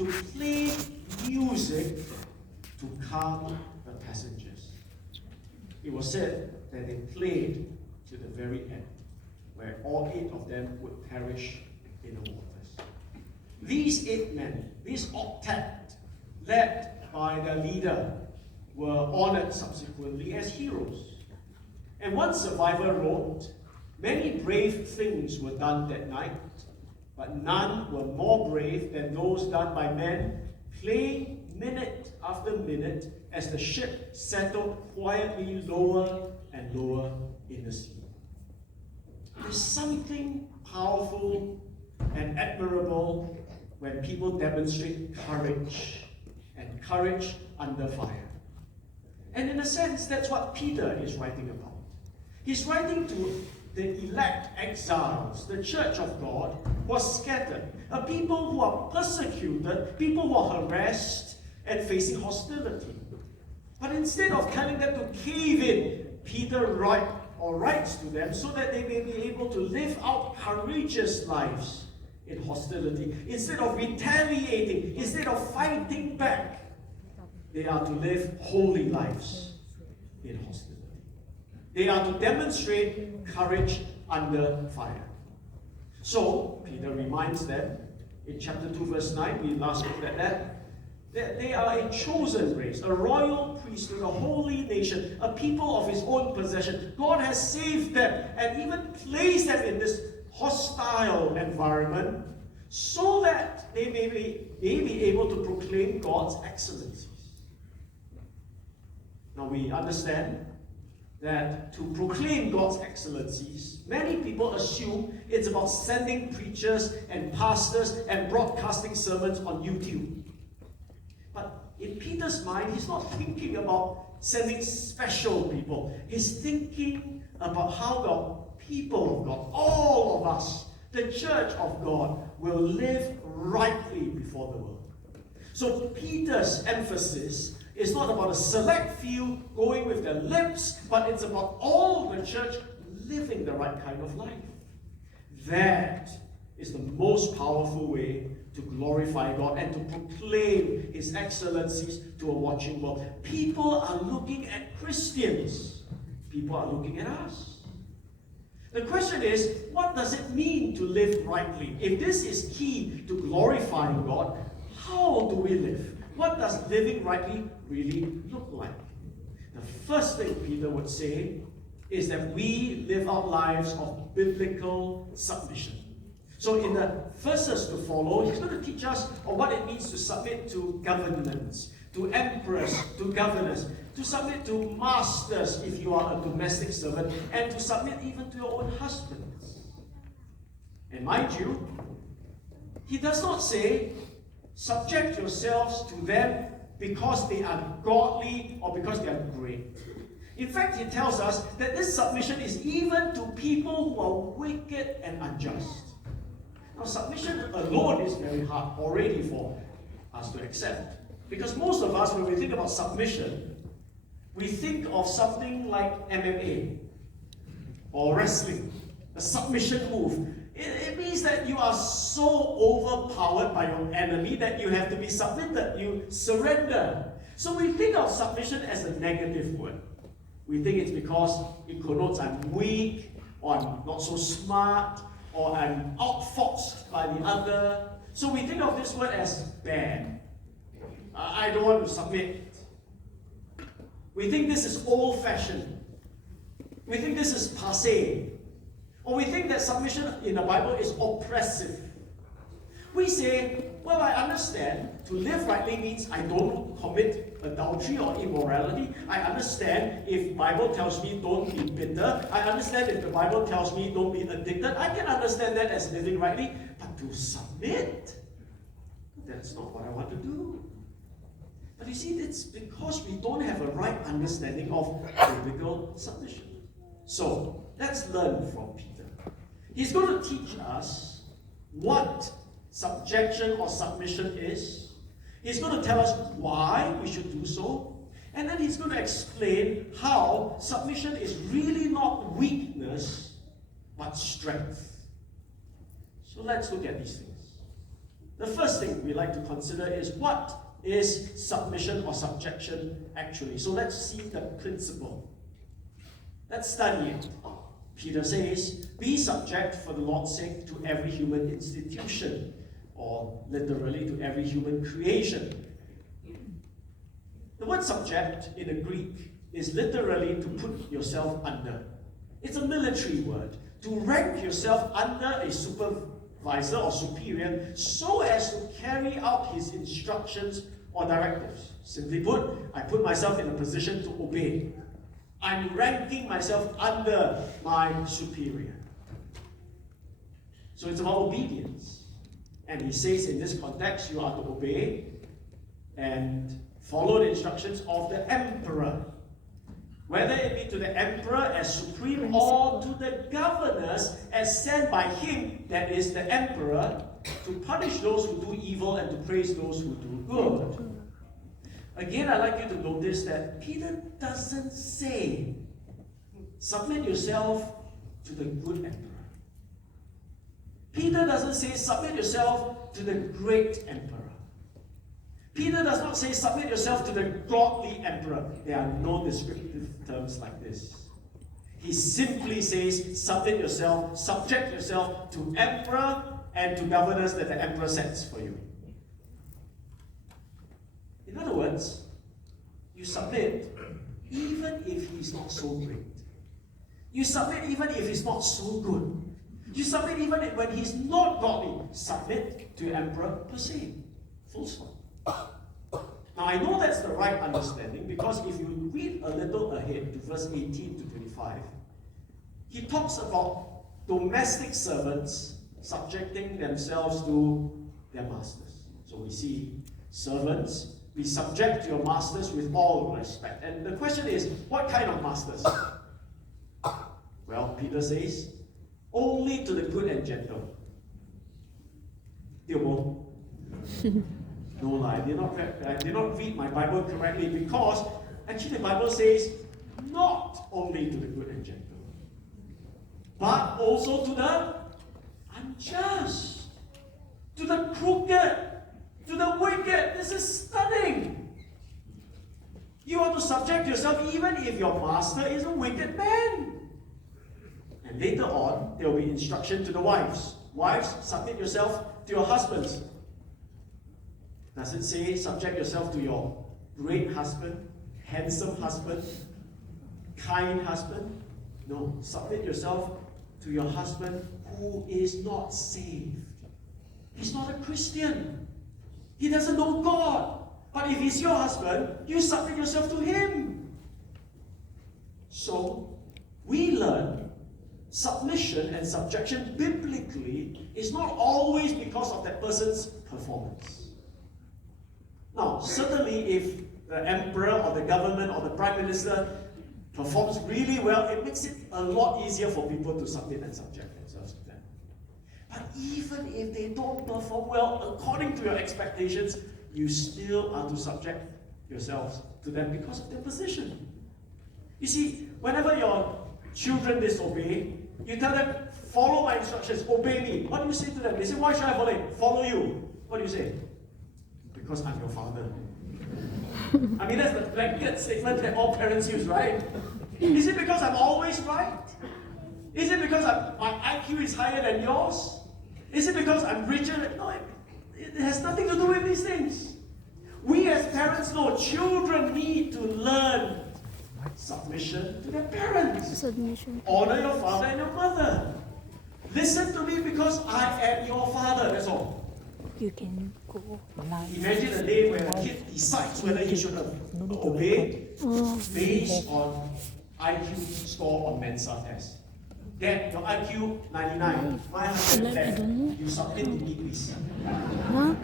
to play music to calm the passengers. It was said that they played to the very end, where all 8 of them would perish in the waters. These 8 men, this octet, led by their leader, were honored subsequently as heroes. And one survivor wrote, "Many brave things were done that night, but none were more brave than those done by men playing minute after minute as the ship settled quietly lower and lower in the sea." There's something powerful and admirable when people demonstrate courage, and courage under fire. And in a sense, that's what Peter is writing about. He's writing to the elect exiles, the church of God, was scattered, a people who are persecuted, people who are harassed and facing hostility. But instead of telling them to cave in, Peter writes to them so that they may be able to live out courageous lives in hostility. Instead of retaliating, instead of fighting back, they are to live holy lives in hostility. They are to demonstrate courage under fire. So, Peter reminds them in chapter 2, verse 9, we last looked at that they are a chosen race, a royal priesthood, a holy nation, a people of his own possession. God has saved them and even placed them in this hostile environment so that they may be able to proclaim God's excellencies. Now we understand that to proclaim God's excellencies, many people assume it's about sending preachers and pastors and broadcasting sermons on YouTube. But in Peter's mind, he's not thinking about sending special people. He's thinking about how the people of God, all of us, the church of God, will live rightly before the world. So Peter's emphasis is not about a select few going with their lips, but it's about all the church living the right kind of life. That is the most powerful way to glorify God and to proclaim his excellencies to a watching world. People are looking at Christians. People are looking at us. The question is, what does it mean to live rightly? If this is key to glorifying God, how do we live? What does living rightly really look like? The first thing Peter would say is that we live out lives of biblical submission. So in the verses to follow, he's going to teach us on what it means to submit to governments, to emperors, to governors, to submit to masters if you are a domestic servant, and to submit even to your own husbands. And mind you, he does not say, subject yourselves to them because they are godly or because they are great. In fact, he tells us that this submission is even to people who are wicked and unjust. Now, submission alone is very hard already for us to accept. Because most of us, when we think about submission, we think of something like MMA or wrestling, a submission move. It means that you are so overpowered by your enemy that you have to be submitted, you surrender. So we think of submission as a negative word. We think it's because it connotes I'm weak, or I'm not so smart, or I'm outfoxed by the other. So we think of this word as bad. I don't want to submit. We think this is old-fashioned. We think this is passé. Or we think that submission in the Bible is oppressive. We say, well, I understand to live rightly means I don't commit adultery or immorality. I understand if the Bible tells me don't be bitter. I understand if the Bible tells me don't be addicted. I can understand that as living rightly. But to submit, that's not what I want to do. But you see, it's because we don't have a right understanding of biblical submission. So, let's learn from Peter. He's going to teach us what subjection or submission is. He's going to tell us why we should do so. And then he's going to explain how submission is really not weakness, but strength. So let's look at these things. The first thing we like to consider is what is submission or subjection actually. So let's see the principle. Let's study it. Peter says, be subject for the Lord's sake to every human institution, or literally to every human creation. The word subject in the Greek is literally to put yourself under. It's a military word. To rank yourself under a supervisor or superior so as to carry out his instructions or directives. Simply put, I put myself in a position to obey. I'm ranking myself under my superior. So it's about obedience. And he says in this context, you are to obey and follow the instructions of the emperor. Whether it be to the emperor as supreme or to the governors as sent by him, that is the emperor, to punish those who do evil and to praise those who do good. Again, I'd like you to notice that Peter doesn't say, submit yourself to the good emperor. Peter doesn't say, submit yourself to the great emperor. Peter does not say, submit yourself to the godly emperor. There are no descriptive terms like this. He simply says, subject yourself to emperor and to governors that the emperor sets for you. In other words, you submit even if he's not so great. You submit even if he's not so good. You submit even when he's not godly. Submit to your emperor per se. Full stop. Now I know that's the right understanding because if you read a little ahead to verse 18 to 25, he talks about domestic servants subjecting themselves to their masters. So we see servants, be subject to your masters with all respect. And the question is, what kind of masters? Well, Peter says, only to the good and gentle. No lie, I did not read my Bible correctly because actually the Bible says not only to the good and gentle, but also to the unjust, to the crooked, to the wicked. This is stunning. You are to subject yourself even if your master is a wicked man. And later on, there will be instruction to the wives. Wives, submit yourself to your husbands. Does it say subject yourself to your great husband, handsome husband, kind husband? No, submit yourself to your husband who is not saved. He's not a Christian. He doesn't know God. But if he's your husband, you submit yourself to him. So, we learn submission and subjection biblically is not always because of that person's performance. Now, certainly if the emperor or the government or the prime minister performs really well, it makes it a lot easier for people to submit and subject themselves to them. But even if they don't perform well according to your expectations, you still are to subject yourselves to them because of their position. You see, whenever your children disobey, you tell them, follow my instructions, obey me. What do you say to them? They say, why should I follow you? Follow you. What do you say? Because I'm your father. I mean, that's the blanket statement that all parents use, right? Is it because I'm always right? Is it because my IQ is higher than yours? Is it because I'm richer? No, it has nothing to do with these things. We as parents know children need to learn submission to their parents. Submission. Honor your father and your mother. Listen to me because I am your father, that's all. You can go live. Imagine a day where a kid decides whether he should obey based on IQ score on Mensa test. Dad, your IQ 99. My husband 10. You submit to me, please. Huh?